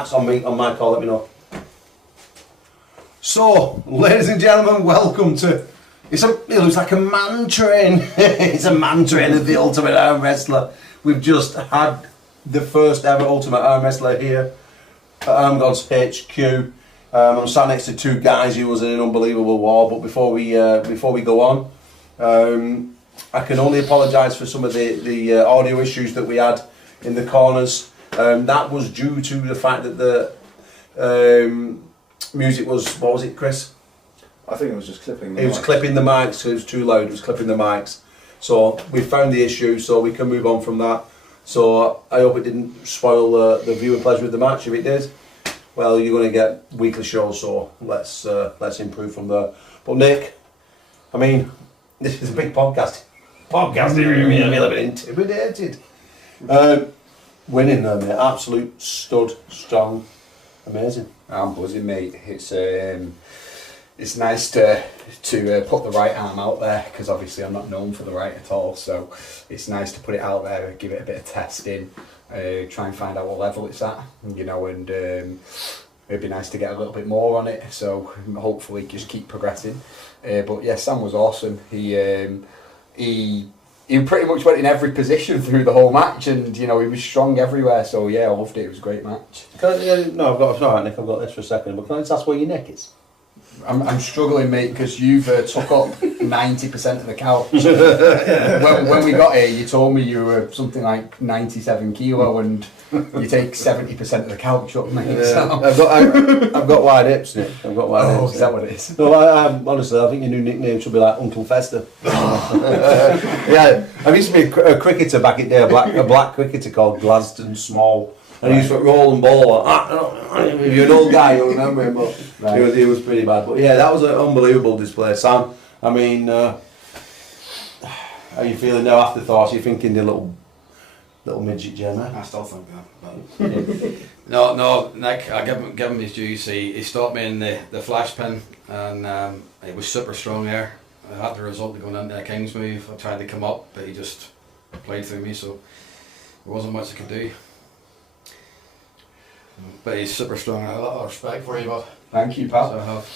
Max, on my call, let me know. So, ladies and gentlemen, welcome to... It looks like a man train. It's a man train of the Ultimate Arm Wrestler. We've just had the first ever Ultimate Arm Wrestler here at Arm Gods HQ. I'm sat next to two guys who was in an unbelievable war. But before we go on, I can only apologise for some of the audio issues that we had in the corners. That was due to the fact that the music was, what was it, Chris? I think it was just clipping the mics. It was clipping the mics, so it was too loud, it was clipping the mics. So we found the issue, so we can move on from that. So I hope it didn't spoil the viewer pleasure of the match. If it did, well, you're going to get weekly shows, so let's improve from there. But Nick, I mean, this is a big podcast. You're a little bit intimidated. Winning there, mate. Absolute stud, strong, amazing. I'm buzzing, mate. It's nice to put the right arm out there, because obviously I'm not known for the right at all. So it's nice to put it out there, give it a bit of testing, try and find out what level it's at, you know, and it'd be nice to get a little bit more on it. So hopefully just keep progressing. But yeah, Sam was awesome. He pretty much went in every position through the whole match, and you know, he was strong everywhere. So yeah, I loved it. It was a great match. No, alright, Nick, I've got this for a second. But can I just ask where your neck is? I'm struggling, mate, because you've took up 90% of the couch. when we got here, you told me you were something like 97 kilo, and you take 70% of the couch up, mate. Yeah. So. I've got wide hips, Nick. I've got wide hips. Is that what it is? No, honestly, I think your new nickname should be like Uncle Fester. Yeah, I used to be a cricketer back in the day, a black cricketer called Gladstone Small. And he used to roll and ball. If you're an old guy, you'll remember him, but right. he was pretty bad. But yeah, that was an unbelievable display, Sam. I mean, how are you feeling now after thoughts? Are you thinking the little midget gem? I still think that. But no, Nick, I give him his dues. He stopped me in the flash pin, and he was super strong there. I had the result of going into a King's move. I tried to come up, but he just played through me, so there wasn't much I could do. But he's super strong. I have a lot of respect for you, but thank you, pal. So I have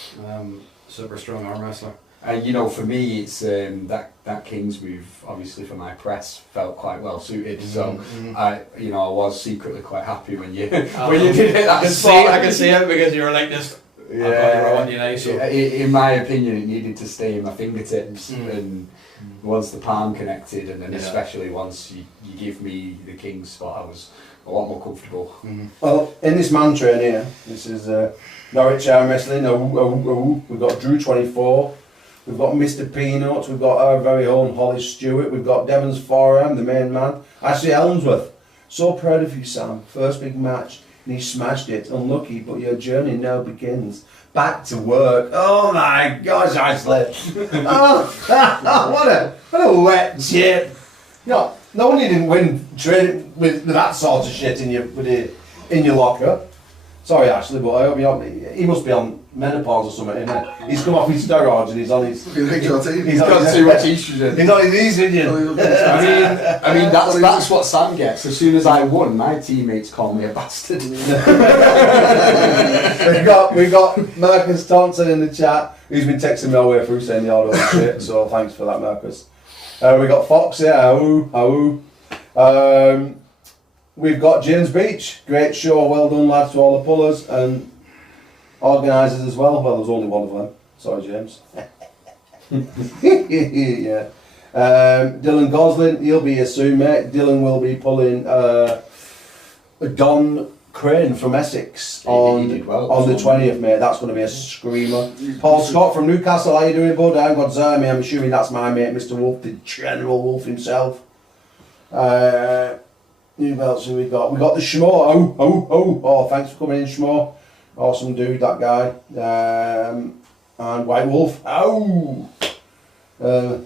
super strong arm wrestler. And you know, for me, it's that King's move. Obviously, for my press, felt quite well suited. So I was secretly quite happy when you did it. I could see it because you were like this. Yeah. So. In my opinion, it needed to stay in my fingertips, and once the palm connected, and then especially once you give me the King's spot, I was a lot more comfortable. Well, in this man train here, this is Norwich Arm Wrestling. We've got Drew 24, we've got Mr. Peanuts, we've got our very own Holly Stewart, we've got Devon's Forearm, the main man, Ashley Elmsworth. So proud of you, Sam. First big match, and he smashed it. Unlucky, but your journey now begins. Back to work. Oh my gosh, Ashley! what a wet chip. No wonder you didn't win training with that sort of shit in your locker. Sorry, Ashley, but I hope he must be on menopause or something, isn't it? He's come off his steroids and he's on his... He's got too much estrogen. He's on his estrogen. I mean that's what Sam gets. As soon as I won, my teammates called me a bastard. We've got Marcus Thompson in the chat, who's been texting me all the way through saying the order of shit, so thanks for that, Marcus. We got Fox here, we've got James Beach, great show, well done lads to all the pullers and organisers as well. Well, there's only one of them, sorry James. Yeah. Dylan Goslin, he'll be here soon, mate. Dylan will be pulling Don Crane from Essex on the 20th, mate. That's going to be a screamer. Paul Scott from Newcastle, how you doing, bud? I'm Godzilla, I'm assuming that's my mate, Mr. Wolf, the General Wolf himself. New belts who we got? We got the Schmo. Oh, thanks for coming in, Schmo. Awesome dude, that guy. And White Wolf.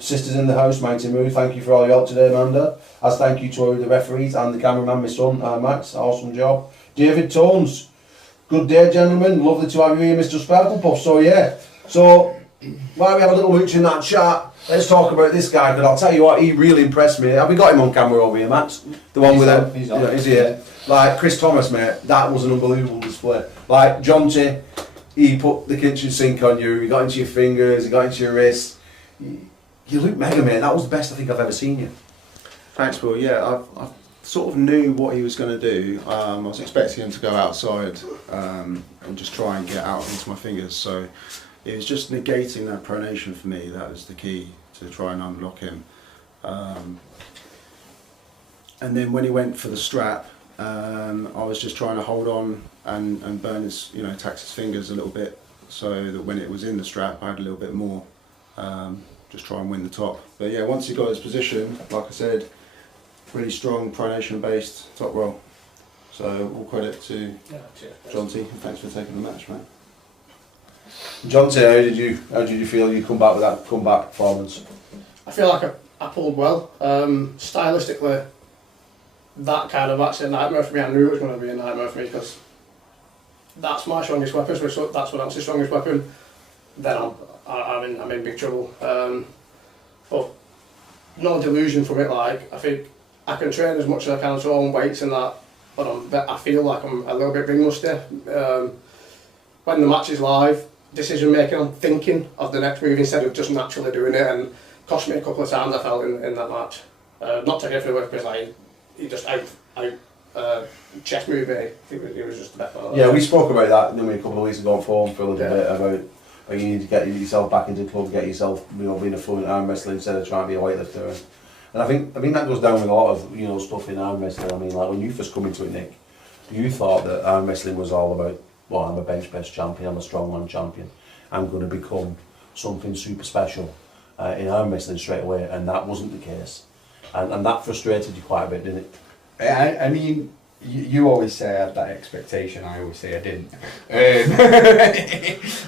Sisters in the house, Mighty Moo. Thank you for all your help today, Amanda. As thank you to the referees and the cameraman, my son, Max. Awesome job. David Tones. Good day, gentlemen. Lovely to have you here, Mr. Sparkle Puff. So, yeah. So, while we have a little mooch in that chat, let's talk about this guy, because I'll tell you what, he really impressed me. Have we got him on camera over here, Max? The one with him? He's on. Is he here? Like, Chris Thomas, mate, that was an unbelievable display. Like, John T, he put the kitchen sink on you, he got into your fingers, he got into your wrists. You look mega, mate. That was the best I think I've ever seen you. Thanks, Will. Yeah, I sort of knew what he was going to do. I was expecting him to go outside and just try and get out into my fingers. So it was just negating that pronation for me. That was the key to try and unlock him. And then when he went for the strap, I was just trying to hold on and burn his, tax his fingers a little bit, so that when it was in the strap, I had a little bit more. Just try and win the top. But yeah, once he got his position, like I said, really strong pronation based top roll. So all credit to John T. Thanks for taking the match, man. John T, how did you feel you come back with that comeback performance? I feel like I pulled well. Stylistically, that kind of match a nightmare for me. I knew it was going to be a nightmare for me because that's my strongest weapon. So that's when that's the strongest weapon. Then I'm in big trouble. But no delusion from it. Like, I think I can train as much as I can, throw on weights and that, but I feel like I'm a little bit ring rusty. When the match is live, decision making, I'm thinking of the next move instead of just naturally doing it, and cost me a couple of times I felt in that match. Not taking it away because he just out chest move me. He was just the best. Yeah, we spoke about that a couple of weeks ago on forum for a little bit about you need to get yourself back into the club, get yourself being a fluent arm wrestler instead of trying to be a weightlifter. And I think that goes down with a lot of stuff in arm wrestling. I mean, like when you first come into it, Nick, you thought that arm wrestling was all about, well, I'm a bench press champion, I'm a strongman champion, I'm going to become something super special in arm wrestling straight away, and that wasn't the case. And that frustrated you quite a bit, didn't it? I mean, you always say I had that expectation, I always say I didn't.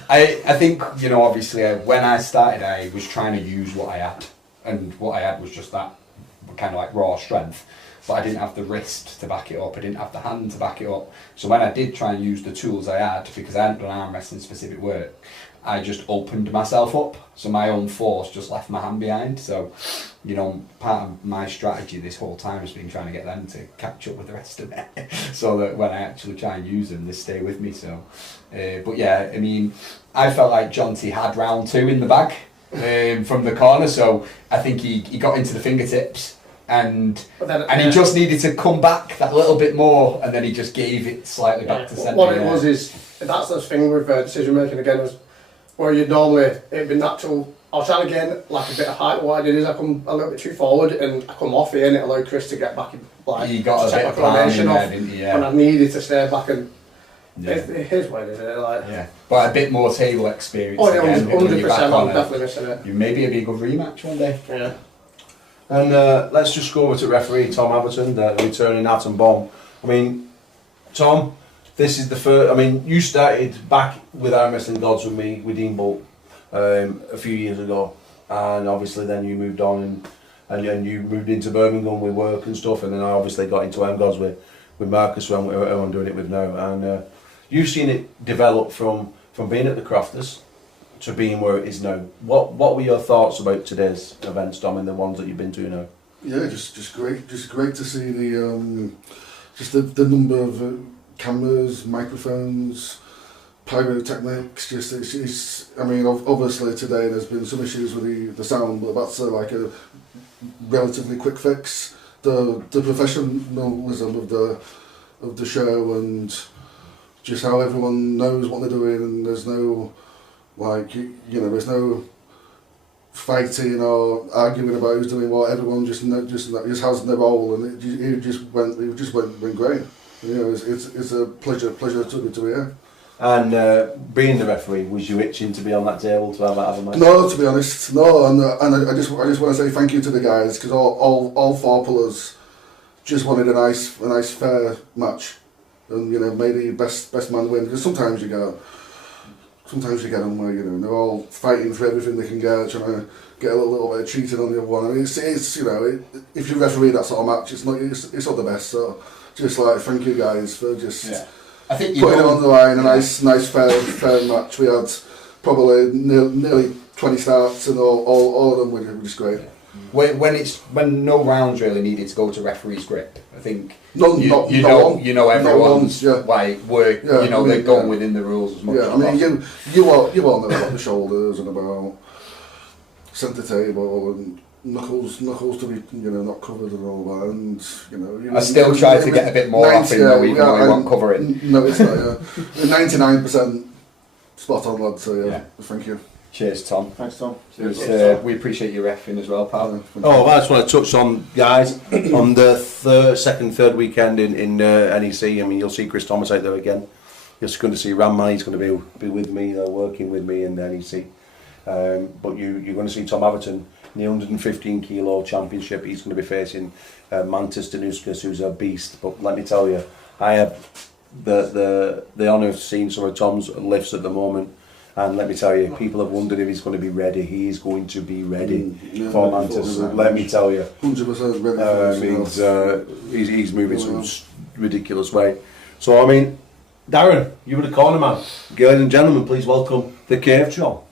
I think, obviously when I started I was trying to use what I had, and what I had was just that kind of like raw strength, but I didn't have the wrist to back it up, I didn't have the hand to back it up. So when I did try and use the tools I had, because I hadn't done arm wrestling specific work, I just opened myself up, so my own force just left my hand behind. So, part of my strategy this whole time has been trying to get them to catch up with the rest of it, so that when I actually try and use them, they stay with me. So, but yeah, I mean, I felt like John T had round 2 in the bag from the corner, so I think he got into the fingertips. And he just needed to come back that little bit more, and then he just gave it slightly back to centre. What it was is, that's the thing with decision making again, was where you'd normally, it'd be natural, I'll try to gain like a bit of height. What I did is I come a little bit too forward and I come off here, and it allowed Chris to get back in, like, he got to a take bit my of coordination palm in off, there, didn't he? Yeah. and I needed to stay back, and Yeah. his way, isn't it? Like, Yeah, but a bit more table experience. oh yeah, again, when you're 100%, back I'm on it. definitely missing it. Maybe it'd be a good rematch one day. Yeah. And let's just go over to referee Tom Aberton, the returning atom bomb. I mean, Tom, this is the first. I mean, you started back with Arm Wrestling Gods with me, with Dean Bolt, a few years ago, and obviously then you moved on and you moved into Birmingham with work and stuff, and then I obviously got into Arm Gods with Marcus, who I'm doing it with now, and you've seen it develop from being at the Crofters to being where it is now. What were your thoughts about today's events, Dom, and the ones that you've been to now? Yeah, just great to see the number of cameras, microphones, pyrotechnics. It's I mean, obviously today there's been some issues with the sound, but that's like a relatively quick fix. The professionalism of the show, and just how everyone knows what they're doing, and there's no there's no fighting or arguing about who's doing what. Everyone just has their role, and it just went great. It's a pleasure to be here. And being the referee, was you itching to be on that table to have a match? No, to be honest, no. And I just want to say thank you to the guys, because all 4 pullers just wanted a nice fair match, and made the best man win. Because sometimes you get them where they're all fighting for everything they can get, trying to get a little bit of cheating on the other one. I mean, it's if you referee that sort of match, it's not the best. So just thank you guys for just I think putting it on the line. A nice fair match. We had probably nearly 20 starts and all of them were just great. When no rounds really needed to go to referee's grip, I think None, you not know one. everyone's Not once, yeah. like work. Yeah, You know, I mean, they're going yeah. within the rules as much. Yeah, I as mean, possible. you all know about the shoulders and about centre table and knuckles to be not covered and all that, and I still try to get a bit more off him though, even though he won't cover it. No, it's not. Yeah, 99% spot on, lad. So yeah, thank you. Cheers, Tom. Thanks, Tom. We appreciate your reffing as well, pal. Oh, I just want to touch on, guys, on the third weekend in NEC. I mean, you'll see Chris Thomas out there again. You're going to see Ramman. He's going to be with me, working with me in the NEC. But you're going to see Tom Averton in the 115 kilo championship. He's going to be facing Mantis Danuskas, who's a beast. But let me tell you, I have the honour of seeing some of Tom's lifts at the moment. And let me tell you, people have wondered if he's going to be ready. He is going to be ready for Mantis. Let me tell you, 100% ready. He's moving some ridiculous way. So I mean, Darren, you were the corner man. Ladies and gentlemen, please welcome the Cave Troll.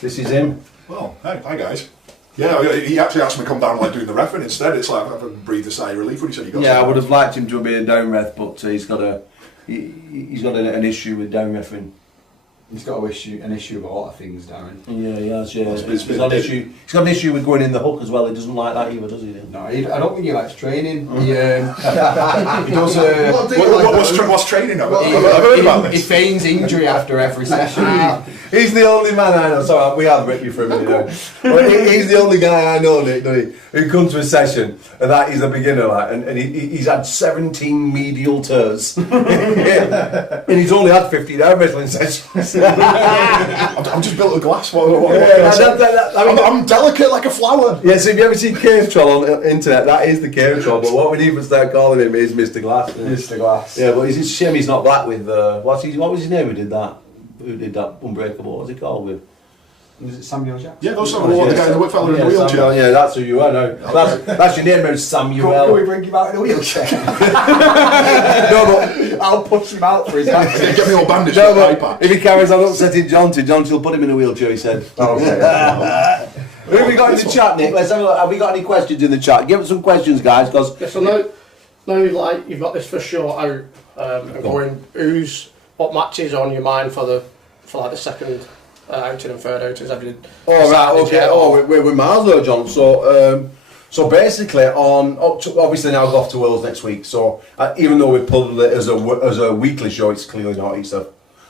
This is him. Well, hi guys. Yeah, he actually asked me to come down like doing the reffing instead. It's like I've breathed a sigh of relief when he said he got. Yeah, I would have liked him to have been a down ref, but he's got an issue with down reffing. He's got an issue with a lot of things, Darren. Yeah, he has. Yeah, he's got an issue with going in the hook as well. He doesn't like that either, does he? No, I don't think he likes training. He does. What's training? I've heard about this. He feigns injury after every session. He's the only man I know. Sorry, we have ripped you for a minute. But he's the only guy I know, Nick, who comes to a session and that he's a beginner, like, and he's had 17 medial tears, and he's only had 15 arm wrestling sessions. I'm just built of glass. I'm delicate like a flower. Yeah, so if you ever seen Cave Troll on the internet, that is the Cave Troll. But what we need to start calling him is Mr. Glass. Mr. Glass. Yeah, but it's a shame he's not black with what was his name? Who did that? Who did that Unbreakable? What was it called with? Was it Samuel Jackson? Yeah, those are the guy in the fella in the wheelchair. Samuel, yeah, that's who you are now. That's your name, Samuel. Can we bring him out in a wheelchair? No, but I'll push him out for his accident. Get me all bandaged. no, but if he carries on upsetting John will put him in a wheelchair, he said. Okay. Who have we got in the chat, Nick? Let's have a look. Have we got any questions in the chat? Give us some questions, guys, because... Yes, so now you've got this for sure out, and going, what matches on your mind for the second outing and third outings? Oh, right, okay. Oh, we're miles though, John. So basically, obviously now we're off to Wales next week. So even though we pulled it as a weekly show, it's clearly not. It's a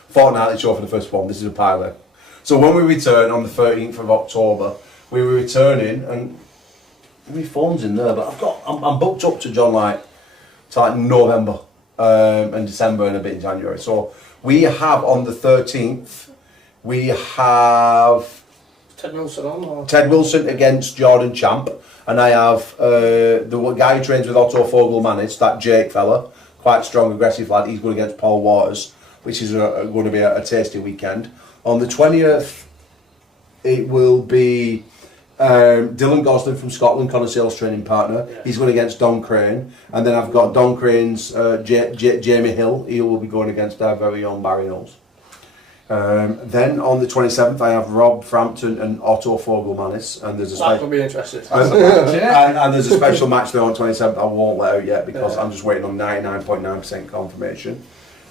fortnightly show for the first one. This is a pilot. So when we return on the 13th of October, we were returning, and my phone's in there, but I'm booked up to John to November and December and a bit in January. So we have on the 13th, we have Ted Wilson on? Or? Ted Wilson against Jordan Champ, and I have the guy who trains with Otto Fogel managed, that Jake fella, quite strong, aggressive lad. He's going against Paul Waters, which is going to be a tasty weekend. On the 20th, it will be Dylan Gosling from Scotland, Connor Sales training partner. Yeah. He's going against Don Crane, and then I've got Don Crane's Jamie Hill. He will be going against our very own Barry Knowles. Then on the 27th, I have Rob Frampton and Otto Fogelmanis, and there's a that will be interesting. and there's a special match there on 27th. I won't let out yet because I'm just waiting on 99.9% confirmation.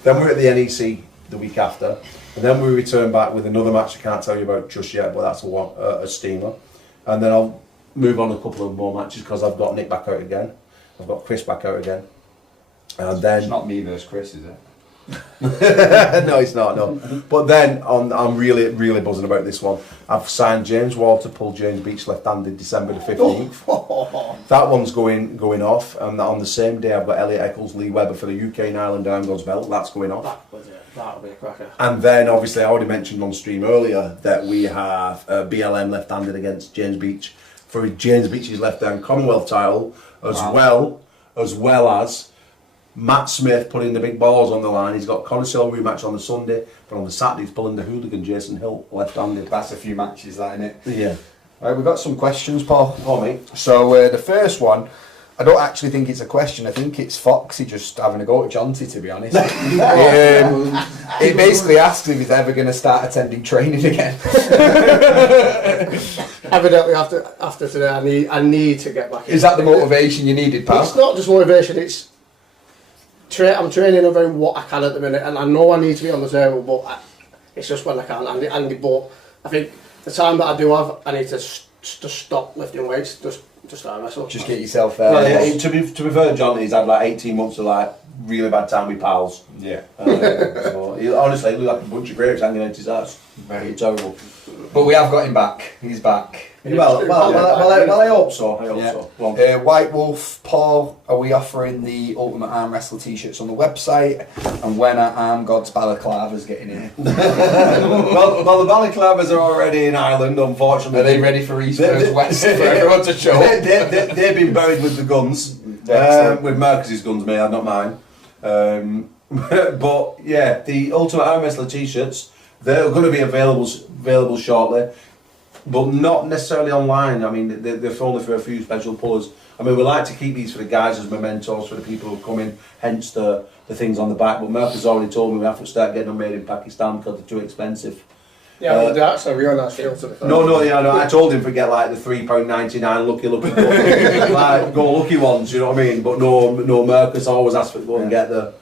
Then we're at the NEC the week after, and then we return back with another match I can't tell you about just yet, but that's a steamer. And then I'll move on a couple of more matches because I've got Nick back out again, I've got Chris back out again, and then it's not me versus Chris, is it? No, it's not. No, but then I'm really buzzing about this one. I've signed James Walter, pulled James Beach left-handed December the 15th. That one's going off, and on the same day I've got Elliot Eccles, Lee Webber for the UK and Ireland Downgods belt. That's going off. That'll be a cracker. And then obviously I already mentioned on stream earlier that we have BLM left-handed against James Beach for James Beach's left-hand Commonwealth title, as well as Matt Smith putting the big balls on the line. He's got Connoisseur rematch on the Sunday, but on the Saturday he's pulling the hooligan Jason Hill left-handed. That's a few matches, that, isn't it? Yeah. Right, we've got some questions, Paul. Oh, mate. So the first one, I don't actually think it's a question. I think it's Foxy just having a go at Jonty, to be honest. It basically asks if he's ever going to start attending training again. Evidently, after today, I need to get back in. Is that the motivation you needed, pal? It's not just motivation, it's... I'm training around what I can at the minute, and I know I need to be on the table, but it's just when I can. But I think the time that I do have, I need to just stop lifting weights, just start wrestle. Just get yourself there. Well, yeah, to be fair, John, he's had like 18 months of like really bad time with pals. Yeah. So honestly, he looked like a bunch of grapes hanging out his ass. Very terrible. But we have got him back. He's back. Well, I hope so. I hope so. Go on. White Wolf, Paul, are we offering the Ultimate Arm Wrestler t-shirts on the website? And when are Arm God's balaclavas getting in? well, the balaclavas are already in Ireland, unfortunately. Are they ready for East versus West for everyone to show? They've been buried with the guns. With Mercus's guns, mate, not mine. But yeah, the Ultimate Arm Wrestler t-shirts, they're going to be available shortly, but not necessarily online. I mean, they're only for a few special pullers. I mean, we like to keep these for the guys as mementos for the people who come in, hence the things on the back. But Mercus already told me we have to start getting them made in Pakistan because they're too expensive. Yeah, that's a real nice feel to the phone. No, I told him to get like the £3.99 lucky like go lucky ones, you know what I mean? But no, Mercus always asks for go and get the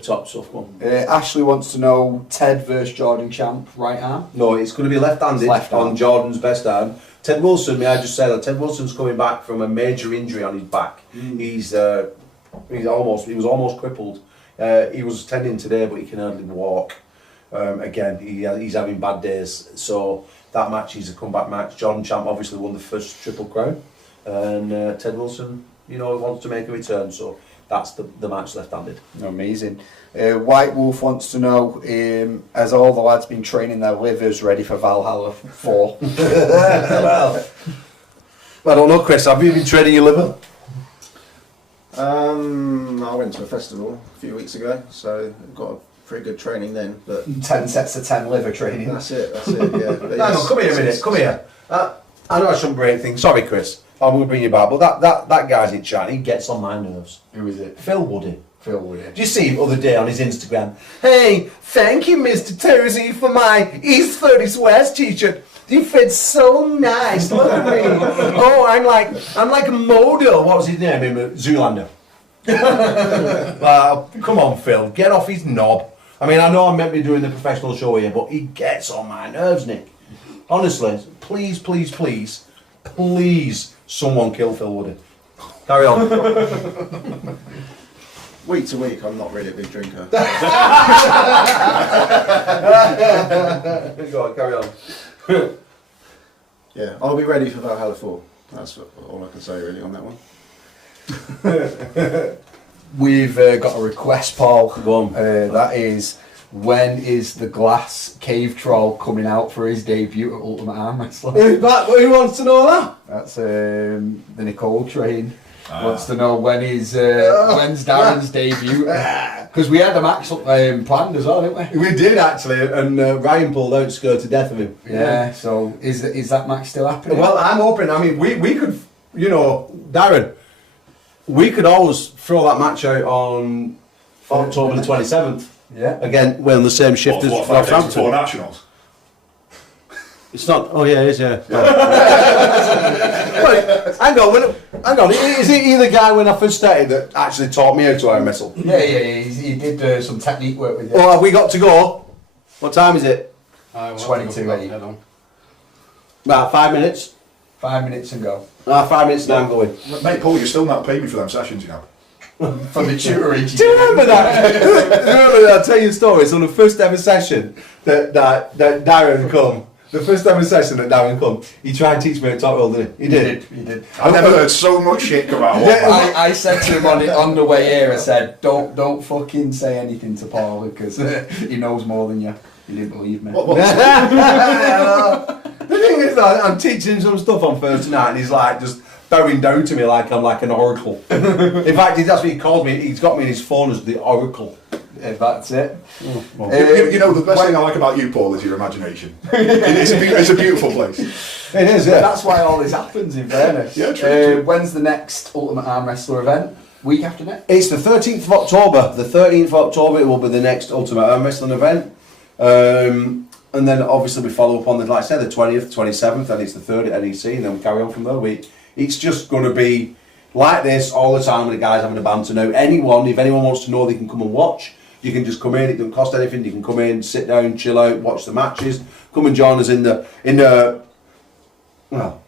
top stuff one. Ashley wants to know Ted versus Jordan Champ, right arm? No, it's going to be left-handed on Jordan's best arm. Ted Wilson, may I just say that Ted Wilson's coming back from a major injury on his back. He was almost crippled. He was attending today, but he can hardly walk. Again, he's having bad days. So that match is a comeback match. Jordan Champ obviously won the first Triple Crown, and Ted Wilson, wants to make a return. So that's the match left-handed. Amazing. White Wolf wants to know, has all the lads been training their livers ready for Valhalla 4? Well, I don't know, Chris. Have you been training your liver? I went to a festival a few weeks ago, so got a pretty good training then. But 10 sets of 10 liver training. That's it. Yeah. But Hang on, come here a minute. Come here. I know I shouldn't break things. Sorry, Chris. I'm going to bring you back. But that guy's in chat. He gets on my nerves. Who is it? Phil Woody. Phil Woody. Did you see him the other day on his Instagram? Hey, thank you, Mr. Terzi, for my East 30s West t-shirt. You fit so nice. Look at me. Oh, I'm like a model. What was his name? Zoolander. Come on, Phil. Get off his knob. I mean, I know I'm meant to be doing the professional show here, but he gets on my nerves, Nick. Honestly, please, someone kill Phil Woody. Carry on. week to week, I'm not really a big drinker. Go on, carry on. Yeah, I'll be ready for Valhalla 4. That's all I can say really on that one. We've got a request, Paul. Go on. That is, when is the Glass Cave Troll coming out for his debut at Ultimate Arm Wrestling? Who wants to know that? That's the Nicole train. Wants to know when's Darren's debut? Because we had a match planned as well, didn't we? We did actually, and Ryan pulled out, scared to death of him. Yeah. So is that match still happening? Well, I'm hoping. I mean, we could, Darren, we could always throw that match out on October the 27th. Yeah. Again, we're on the same shift as Northampton. Before Nationals. It's not. Oh yeah, it is. Yeah. Wait, hang on. Is he the guy when I first started that actually taught me how to arm wrestle? Yeah. He did some technique work with you. Oh, have we got to go? What time is it? 22:08. About 5 minutes. 5 minutes and go. 5 minutes and I'm going. Mate, Paul, you're still not paying me for them sessions, you know. For the tutorage. Do you remember that? I'll tell you a story. It's on the first ever session that Darren come. The first ever session that Darren come, he tried to teach me how to talk well, didn't he? He did. I've never heard so much shit come out. I said to him on the way here, I said, don't fucking say anything to Paul because he knows more than you. He didn't believe me. What? The thing is, I'm teaching him some stuff on Thursday night, and he's like just bowing down to me like I'm like an oracle. In fact, that's what he calls me. He's got me in his phone as the oracle. That's it. You know, the best thing I like about you, Paul, is your imagination. It's a beautiful place. It is, yeah. That's why all this happens, in fairness. Yeah, true. When's the next Ultimate Arm Wrestler event? Week after next? It's the 13th of October. The 13th of October it will be the next Ultimate Arm Wrestling event. And then obviously we follow up on the, like I said, the 20th, 27th, and it's the 3rd at NEC, and then we carry on from there. It's just going to be like this all the time with the guys having a banter. Now, if anyone wants to know, they can come and watch. You can just come in, it doesn't cost anything. You can come in, sit down, chill out, watch the matches. Come and join us in the well,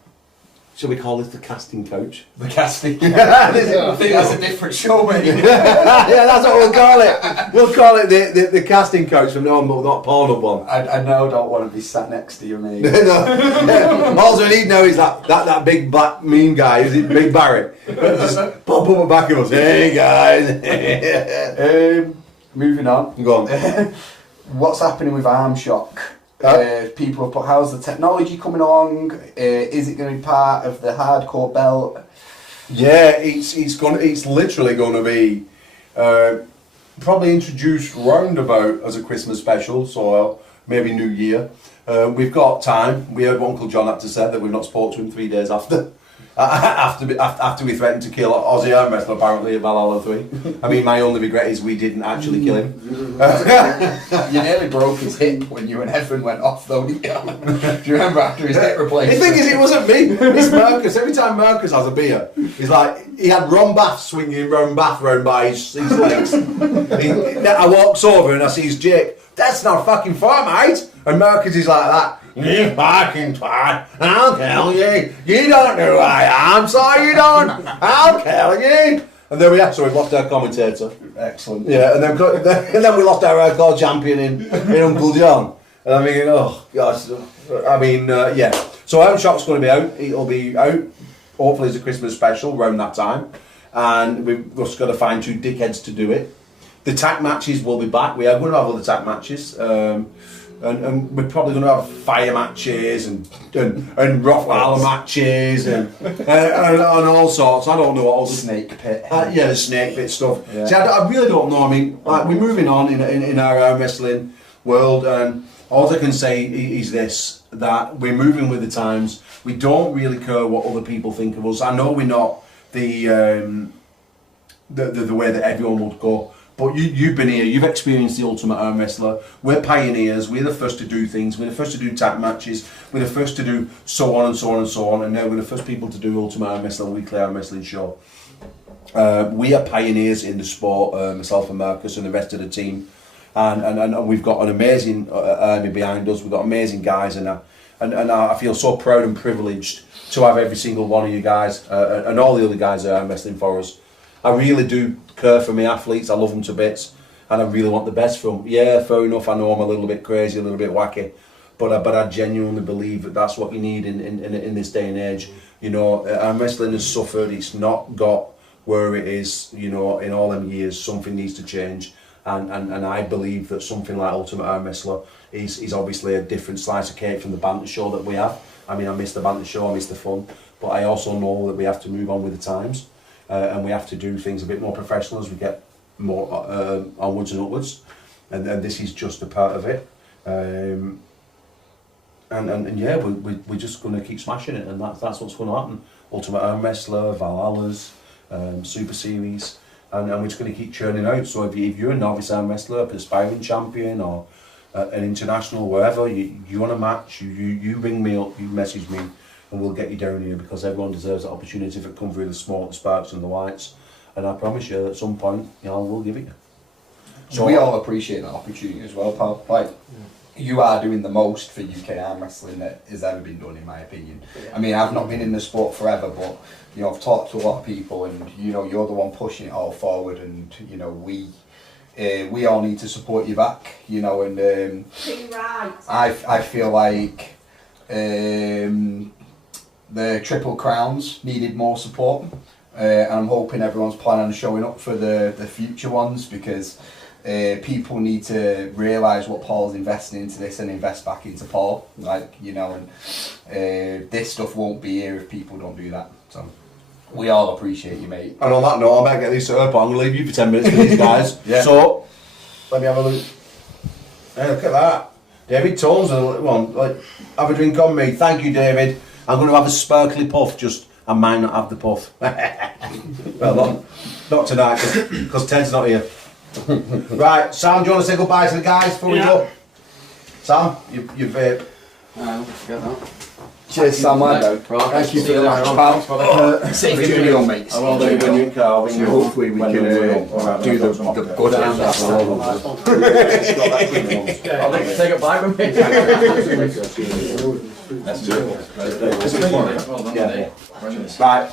shall we call this the casting couch? The casting. I think that's a different show, mate. Yeah, that's what we'll call it. We'll call it the casting couch from now on, but not Pornhub one. I now don't want to be sat next to you, mate. No. All we need now is that big black mean guy, is it Big Barry? Just pop up and back and goes, hey guys. Moving on. Go on. What's happening with Arm Shock? People have put, how's the technology coming along? Is it going to be part of the hardcore belt? Yeah, it's literally going to be probably introduced roundabout as a Christmas special, so maybe New Year. We've got time. We heard what Uncle John had to say that we've not spoke to him 3 days after. After we threatened to kill Aussie arm wrestler apparently at Valhalla 3. I mean, my only regret is we didn't actually kill him. You nearly broke his hip when you and Evan went off though, didn't you? Do you remember after his hip replacement? The thing is, it wasn't me, it's Marcus. Every time Marcus has a beer, he's like, he had Ron Bath swinging Ron Bath round by his legs. I walks over and I sees Jake, that's not fucking far, mate. And Marcus is like that. You fucking twat, I'll kill you. You don't know who I am, so you don't. I'll kill you. And there we are, so we've lost our commentator. Excellent. Yeah, and then we lost our hardcore champion in Uncle John. And I'm thinking, oh gosh, I mean, yeah. So Arm Shock's going to be out. It'll be out, hopefully as a Christmas special around that time. And we've just got to find 2 dickheads to do it. The tag matches will be back. We are going to have other tag matches. And we're probably going to have fire matches and Rottweiler matches and all sorts. I don't know what else. Snake pit. Yeah, the snake pit stuff. Yeah. See, I really don't know. I mean, like, we're moving on in our arm wrestling world, and all I can say is this: that we're moving with the times. We don't really care what other people think of us. I know we're not the way that everyone would go. But you've been here, you've experienced the Ultimate Arm Wrestler. We're pioneers, we're the first to do things, we're the first to do tag matches, we're the first to do so on and so on and so on, and now we're the first people to do Ultimate Arm Wrestler, the weekly arm wrestling show. We are pioneers in the sport, myself and Marcus and the rest of the team, and we've got an amazing army behind us, we've got amazing guys, and I feel so proud and privileged to have every single one of you guys, and all the other guys that are wrestling for us. I really do care for my athletes, I love them to bits, and I really want the best for them. Yeah, fair enough, I know I'm a little bit crazy, a little bit wacky, but I genuinely believe that that's what you need in this day and age. You know, arm wrestling has suffered, it's not got where it is, you know, in all them years. Something needs to change, and I believe that something like Ultimate Arm Wrestler is obviously a different slice of cake from the banter show that we have. I mean, I miss the banter show, I miss the fun, but I also know that we have to move on with the times. And we have to do things a bit more professional as we get more onwards and upwards, and this is just a part of it. And yeah, we're just going to keep smashing it, and that's what's going to happen. Ultimate Arm Wrestler, Valhalla's, Super Series, and we're just going to keep churning out. So if you're a novice arm wrestler, an aspiring champion, or an international, wherever you want a match, you ring me up, you message me. And we'll get you down here, because everyone deserves that opportunity if it comes through the smoke, the sparks and the lights. And I promise you, at some point, we'll give it you. So we all appreciate that opportunity as well, pal. Like, you are doing the most for UK arm wrestling that has ever been done, in my opinion. I mean, I've not been in the sport forever, but you know, I've talked to a lot of people, and you know, you're the one pushing it all forward, and you know, we all need to support you back. You know, and I feel like. The Triple Crowns needed more support, and I'm hoping everyone's planning on showing up for the future ones, because people need to realise what Paul's investing into this and invest back into Paul. Like, you know, and this stuff won't be here if people don't do that. So we all appreciate you, mate. And on that note, I might get these set up. I'm going to leave you for 10 minutes with these guys. Yeah. So, Let me have a look. Hey, look at that. David Tones, one. Like, have a drink on me. Thank you, David. I'm going to have a sparkly puff. Just, I might not have the puff. Well, not tonight, because Ted's not here. Right, Sam, do you want to say goodbye to the guys before we go? Sam, you've Don't forget that. Cheers, Sam. Thank you for the match, pal. Safe journey on, mates. I'll do when you car. So hopefully we can do the good and I'll take it back with me. Let's do it. Well done, Yeah. Dave. Right,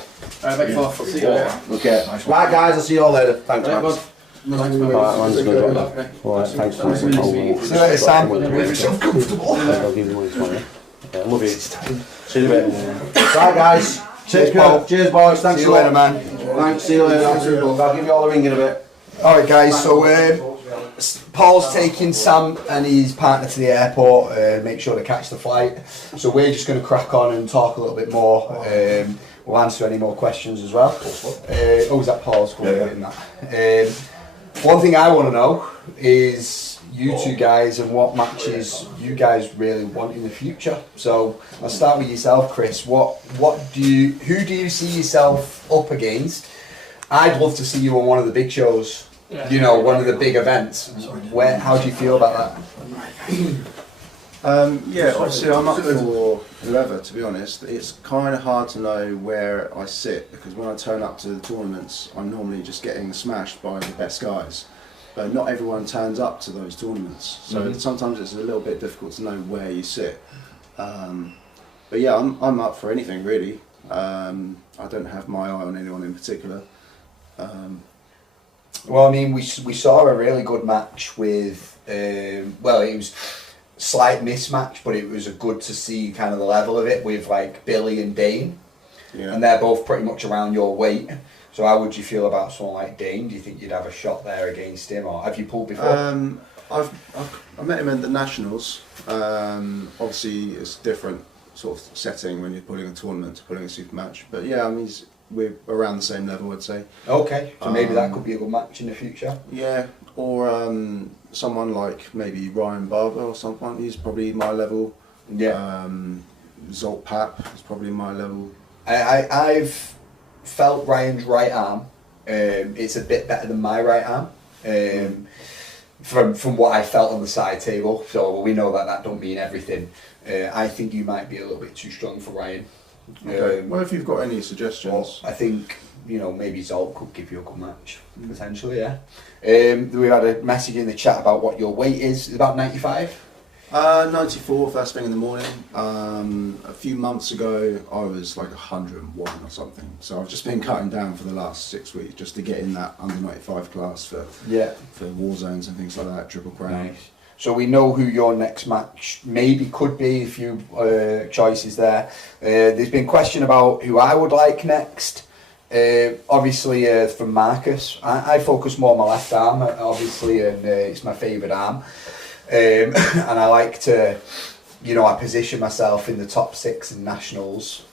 Big Foff. See you later. okay. Right, guys, I'll see you all later. Thanks, Right, man. bud. Thanks, man. Alright, thanks. See you later, Sam. Love you. See you in a bit. Right, guys. Cheers, Paul. Cheers, boys. Thanks See a you lot. later, man. Thanks. See you later. I'll give you all a ring in a bit. Alright, guys, so Paul's taking Sam and his partner to the airport, make sure to catch the flight. So we're just going to crack on and talk a little bit more. We'll answer any more questions as well. Oh, is that Paul's in that? One thing I want to know is you two guys and what matches you guys really want in the future. So I'll start with yourself, Chris. Who do you see yourself up against? I'd love to see you on one of the big shows. You know, one of the big events. How do you feel about that? Yeah, obviously I'm up for whoever, to be honest. It's kind of hard to know where I sit because when I turn up to the tournaments, I'm normally just getting smashed by the best guys. But not everyone turns up to those tournaments, so sometimes it's a little bit difficult to know where you sit. But yeah, I'm up for anything really. I don't have my eye on anyone in particular. Well, I mean, we saw a really good match with, well, it was slight mismatch, but it was good to see kind of the level of it with like Billy and Dane, and they're both pretty much around your weight. So how would you feel about someone like Dane? Do you think you'd have a shot there against him, or have you pulled before? I met him at the Nationals. Obviously, it's a different sort of setting when you're pulling a tournament to pulling a super match. But yeah, I mean, we're around the same level, I'd say. Okay, so maybe that could be a good match in the future. Yeah, or someone like maybe Ryan Barber or someone. He's probably my level. Yeah. Zolt Pap is probably my level. I've felt Ryan's right arm. It's a bit better than my right arm. From what I felt on the side table. So we know that don't mean everything. I think you might be a little bit too strong for Ryan. Okay. Well, if you've got any suggestions, I think maybe Zolt could give you a good match potentially. Yeah. We had a message in the chat about what your weight is. It's about 95. 94 first thing in the morning. A few months ago, I was like 101 or something. So I've just been cutting down for the last 6 weeks just to get in that under 95 class for war zones and things like that. Triple Crown. Nice. So we know who your next match maybe could be. A few choices there. There's been question about who I would like next. Obviously from Marcus. I focus more on my left arm, obviously, and it's my favourite arm. And I like to, I position myself in the top 6 in nationals.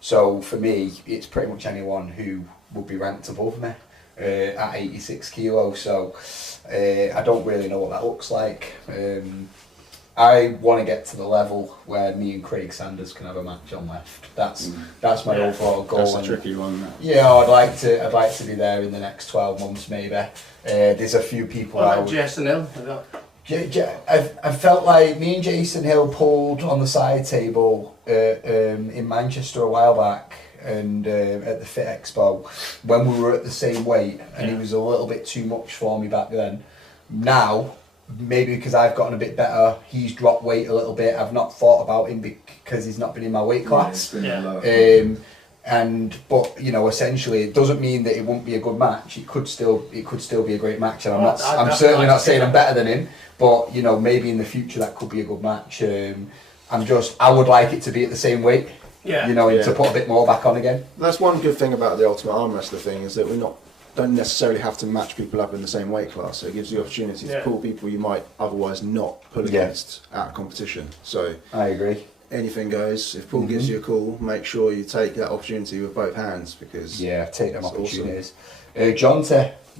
So for me, it's pretty much anyone who would be ranked above me at 86 kilos. So I don't really know what that looks like. I want to get to the level where me and Craig Sanders can have a match on left. That's my overall goal. That's a tricky one. Yeah, I'd like to be there in the next 12 months maybe. There's a few people. Jason Hill. I felt like me and Jason Hill pulled on the side table in Manchester a while back, and at the Fit Expo when we were at the same weight, and he was a little bit too much for me back then. Now, maybe because I've gotten a bit better, he's dropped weight a little bit. I've not thought about him because he's not been in my weight class. But essentially, it doesn't mean that it won't be a good match. It could still be a great match, and I'm certainly not saying I'm better than him. But maybe in the future that could be a good match. I would like it to be at the same weight. To put a bit more back on again. That's one good thing about the Ultimate Arm Wrestler thing is that don't necessarily have to match people up in the same weight class. So it gives you the opportunity to pull people you might otherwise not pull against at competition. So I agree. Anything goes. If Paul gives you a call, make sure you take that opportunity with both hands because take them opportunities. Awesome. John,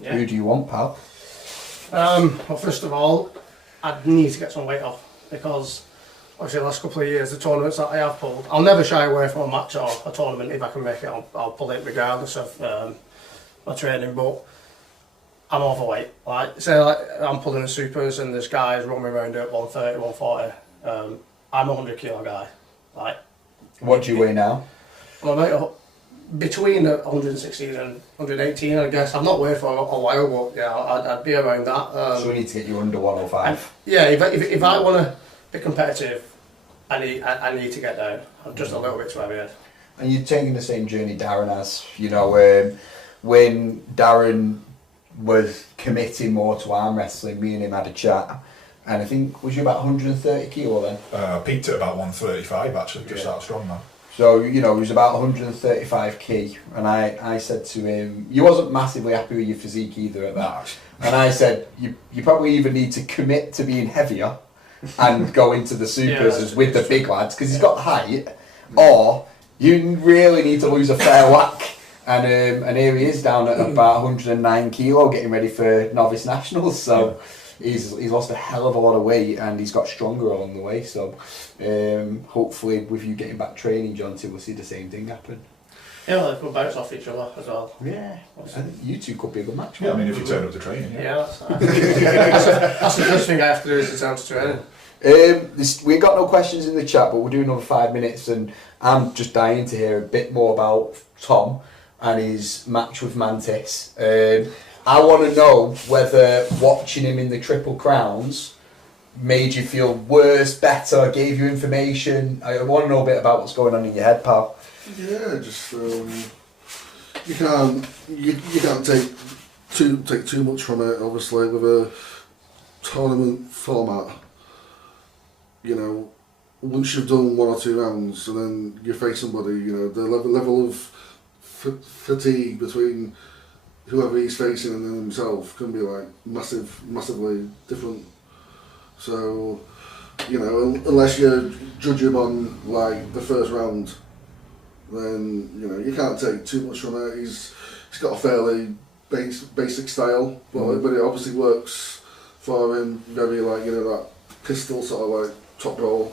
who do you want, pal? Well, first of all, I'd need to get some weight off because obviously the last couple of years, the tournaments that I have pulled, I'll never shy away from a match or a tournament. If I can make it, I'll pull it regardless of my training. But I'm overweight. Like, say, like I'm pulling the supers and there's guys running around at 130, 140. I'm a 100 kilo guy. Like, What do you weigh now? I'm about between 116 and 118, I guess. I've not weighed for a while, but yeah, I'd be around that. So we need to get you under 105. Yeah, if I want to be competitive, I need to get down. I'm just a little bit too heavy. And you're taking the same journey Darren has. You know, when Darren was committing more to arm wrestling, me and him had a chat. And I think, was you about 130 kilo then? Peaked at about 135 actually, just out of strongman. So, you know, he was about 135 key, and I said to him, you wasn't massively happy with your physique either at that. And I said, you probably either need to commit to being heavier and go into the supers as with the big lads, because he's got the height, or you really need to lose a fair whack. And here he is down at about 109 kilo, getting ready for novice nationals. So he's lost a hell of a lot of weight, and he's got stronger along the way. So hopefully, with you getting back training, Jonty, we'll see the same thing happen. Yeah, well, they could bounce off each other as well. Yeah, I think you two could be a good match. Yeah, I mean, if you turn up to training, Yeah, that's the first thing I have to do is return to training. We got no questions in the chat, but we'll do another 5 minutes, and I'm just dying to hear a bit more about Tom and his match with Mantis. I want to know whether watching him in the Triple Crowns made you feel worse, better, gave you information. I want to know a bit about what's going on in your head, pal. Yeah, just you can't take too much from it. Obviously, with a tournament format, you know, once you've done 1 or 2 rounds and then you face somebody, you know, the level of fatigue between whoever he's facing and then himself can be like massively different. So, you know, unless you judge him on like the first round, then you know you can't take too much from it. He's got a fairly basic style, but it obviously works for him. Very like, you know, that pistol sort of like top roll.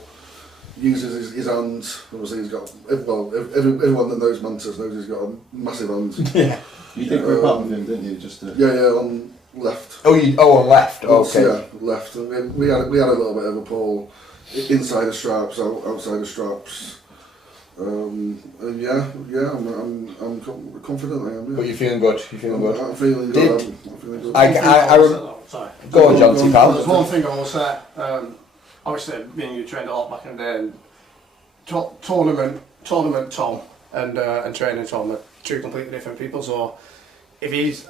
Uses his hands. Obviously, he's got everyone that knows Mantis knows he's got a massive hand. Yeah. You did grip up with him, didn't you? Just to... Yeah, on left. On left. Okay. Yeah, left. And we had a little bit of a pull inside the straps, outside the straps. And I'm confident I am. Yeah. But you're feeling good. You're feeling good. I'm feeling good. I'm feeling good. Sorry. Go on, Jonty, pal. There's one thing I will say. Obviously, me and you trained a lot back in the day. And tournament Tom and training Tom are 2 completely different people. So if he's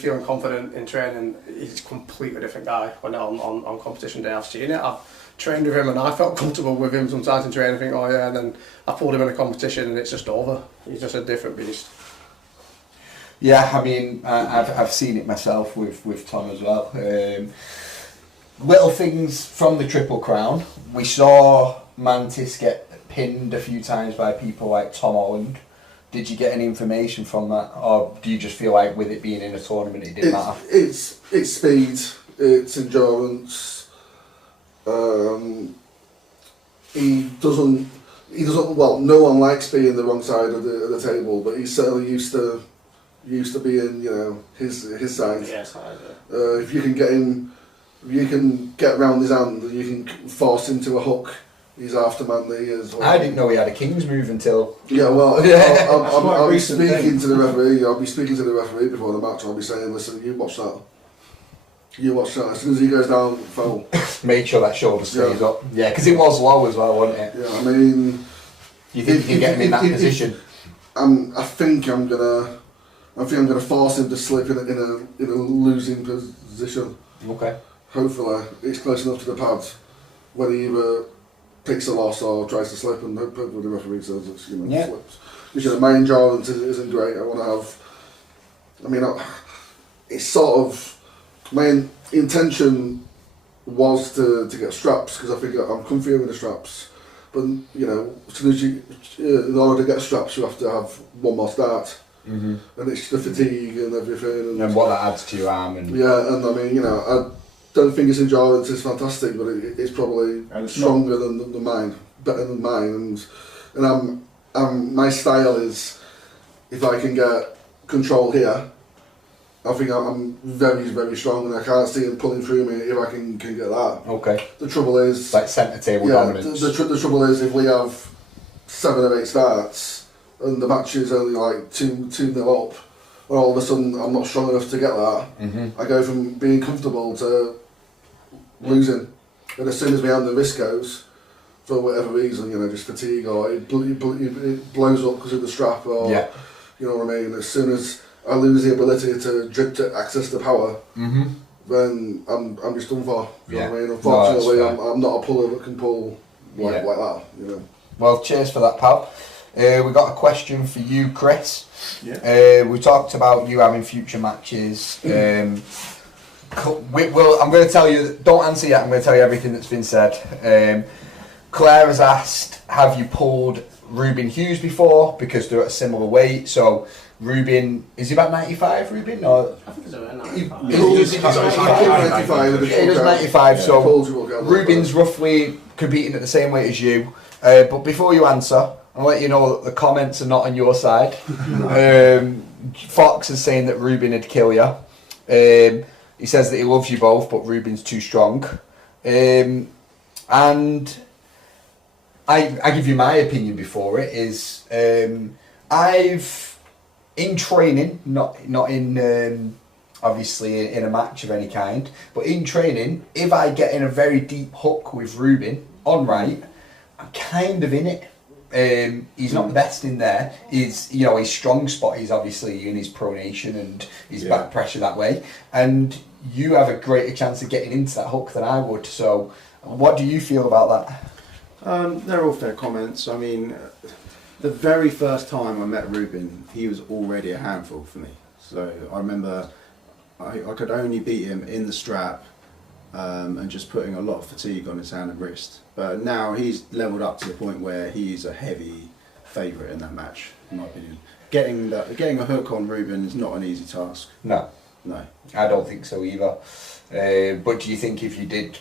feeling confident in training, he's a completely different guy when on competition day. I've seen it. I've trained with him and I felt comfortable with him sometimes in training. I think, oh yeah, and then I pulled him in a competition and it's just over. He's just a different beast. Yeah, I mean, I've seen it myself with Tom as well. Little things from the Triple Crown. We saw Mantis get pinned a few times by people like Tom Holland. Did you get any information from that, or do you just feel like with it being in a tournament it didn't matter? It's speed, it's endurance. He doesn't. Well, no one likes being the wrong side of the table, but he's certainly used to being, you know, his side. Yes, if you can get him. You can get round his hand and you can force him to a hook. He's after man that he is. I didn't know he had a King's move until... Yeah, well, I'll be speaking to the referee. I'll be speaking to the referee before the match. I'll be saying, listen, you watch that. You watch that. As soon as he goes down, foul. Make sure that shoulder stays up. Yeah, because it was low as well, wasn't it? Yeah, I mean... You think you can get him in that position? I think I'm gonna force him to slip in a losing position. Okay. Hopefully, it's close enough to the pads when he either takes a loss or tries to slip, and hopefully the referee says it's, you know, slips. Because my endurance isn't great. I want to have. I mean, it's sort of my intention was to get straps because I think I'm comfier with the straps. But you know, as soon as in order to get straps, you have to have one more start. and it's the fatigue and everything. And what that adds to your arm and Yeah, and I mean, you know, I don't think his endurance is fantastic, but it's probably stronger than mine, better than mine, and my style is, if I can get control here, I think I'm very, very strong, and I can't see him pulling through me if I can get that. Okay. The trouble is, It's like centre table dominance. The trouble is, if we have 7 or 8 starts and the match is only like 2-0 up, and all of a sudden I'm not strong enough to get that, I go from being comfortable to losing. And as soon as my hand and wrist goes, for whatever reason, you know, just fatigue, or it blows up because of the strap, or you know what I mean. As soon as I lose the ability to access the power, then I'm just done for. You know what I mean? Unfortunately, I'm not a puller that can pull like that. You know. Well, cheers for that, pal. We got a question for you, Chris. Yeah. We talked about you having future matches. I'm going to tell you. Don't answer yet. I'm going to tell you everything that's been said. Claire has asked, have you pulled Ruben Hughes before? Because they're at a similar weight. So Ruben, is he about 95, Ruben? Or I think he's about 95. He does 95, so Ruben's roughly competing at the same weight as you. But before you answer, I'll let you know that the comments are not on your side. Fox is saying that Ruben would kill you. He says that he loves you both, but Ruben's too strong. And I give you my opinion before it is, I've, in training, not in obviously in a match of any kind, but in training, if I get in a very deep hook with Ruben on right, I'm kind of in it. He's not the best in there. His strong spot is obviously in his pronation and his back pressure that way. And you have a greater chance of getting into that hook than I would. So, what do you feel about that? They're all fair comments. I mean, the very first time I met Ruben, he was already a handful for me. So I remember I could only beat him in the strap and just putting a lot of fatigue on his hand and wrist. But now he's levelled up to the point where he's a heavy favourite in that match, in my opinion. Getting a hook on Ruben is not an easy task. No. I don't think so either. But do you think if you did...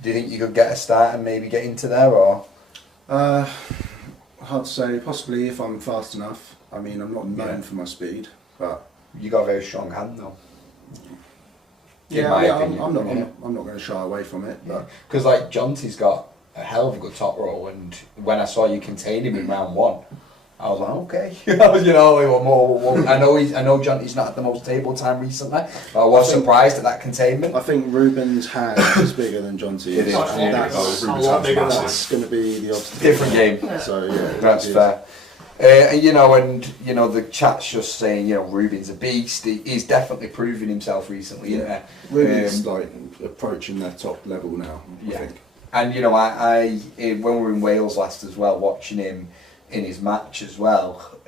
Do you think you could get a start and maybe get into there, or? Hard to say. Possibly if I'm fast enough. I mean, I'm not known for my speed, but You got a very strong hand, though. I'm not going to shy away from it. Because like Jonty's got a hell of a good top roll, and when I saw you contain him in round 1, I was like, okay, I know Jonty's not had the most table time recently, but I was surprised at that containment. I think Ruben's hand is bigger than Jonty's. It is. That's going to be the obstacle. Different game. So that's fair. The chat's just saying, Ruben's a beast. He's definitely proving himself recently, isn't he? Ruben's like approaching their top level now. I think. And I when we were in Wales last as well, watching him in his match as well,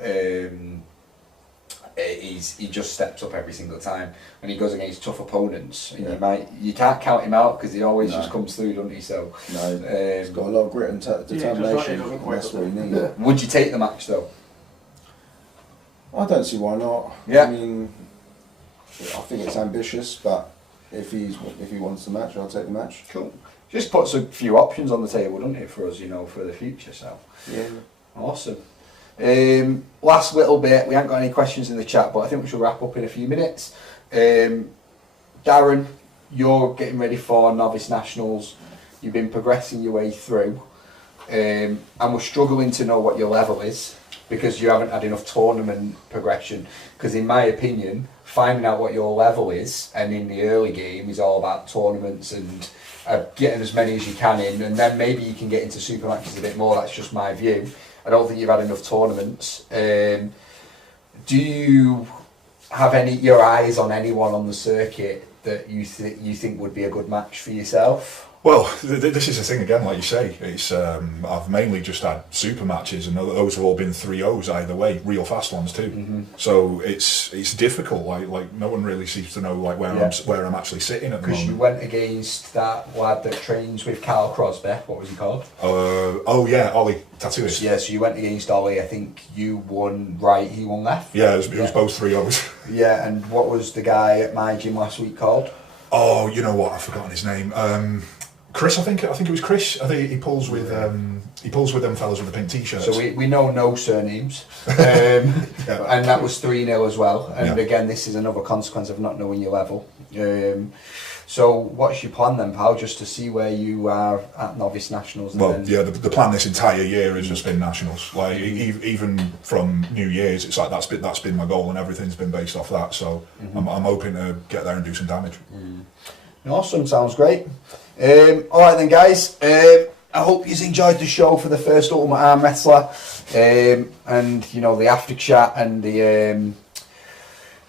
he just steps up every single time when he goes against tough opponents. And you can't count him out because he always just comes through, doesn't he? So he's got a lot of grit and determination. That's what he needs. Would you take the match though? I don't see why not. Yeah. I mean, I think it's ambitious, but if he wants the match, I'll take the match. Cool. Just puts a few options on the table, doesn't it, for us, for the future. So yeah. Awesome. Last little bit, we haven't got any questions in the chat, but I think we should wrap up in a few minutes. Darren, you're getting ready for Novice Nationals. You've been progressing your way through, and we're struggling to know what your level is because you haven't had enough tournament progression. Because in my opinion, finding out what your level is and in the early game is all about tournaments and getting as many as you can in, and then maybe you can get into super matches a bit more. That's just my view. I don't think you've had enough tournaments. Do you have your eyes on anyone on the circuit that you think would be a good match for yourself? Well, this is the thing again, like you say. It's I've mainly just had super matches, and those have all been 3-0s either way, real fast ones too. So it's difficult. Like no one really seems to know like where I'm actually sitting at the Because moment. you went against that lad that trains with Carl Crosby. What was he called? Oh yeah, Ollie Tattooist. Yeah, so you went against Ollie. I think you won right, he won left. Yeah, it was both 3-0s. Yeah, and what was the guy at my gym last week called? Oh, you know what? I've forgotten his name. Chris, I think it was Chris. I think he pulls with them fellas with the pink t-shirts. So we know no surnames, and that was 3-0 as well. And again, this is another consequence of not knowing your level. So what's your plan then, pal? Just to see where you are at novice nationals. And well, then... yeah, the plan this entire year has just been nationals. Like even from New Year's, it's like that's been my goal, and everything's been based off that. So I'm hoping to get there and do some damage. Awesome, sounds great. Alright then guys, I hope you enjoyed the show for the first Ultimate Arm Wrestler, and you know, the after chat and the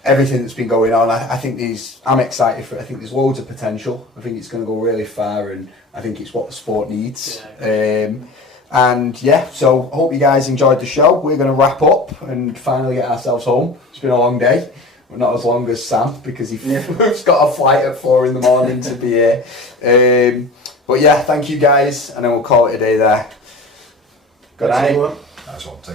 everything that's been going on. I think I'm excited for it. I think there's loads of potential. I think it's going to go really far, and I think it's what the sport needs. And yeah, so I hope you guys enjoyed the show. We're going to wrap up and finally get ourselves home. It's been a long day. Not as long as Sam, because he's got a flight at 4 in the morning to be here. But yeah, thank you guys, and then we'll call it a day there. Good night. That's what I'm taking.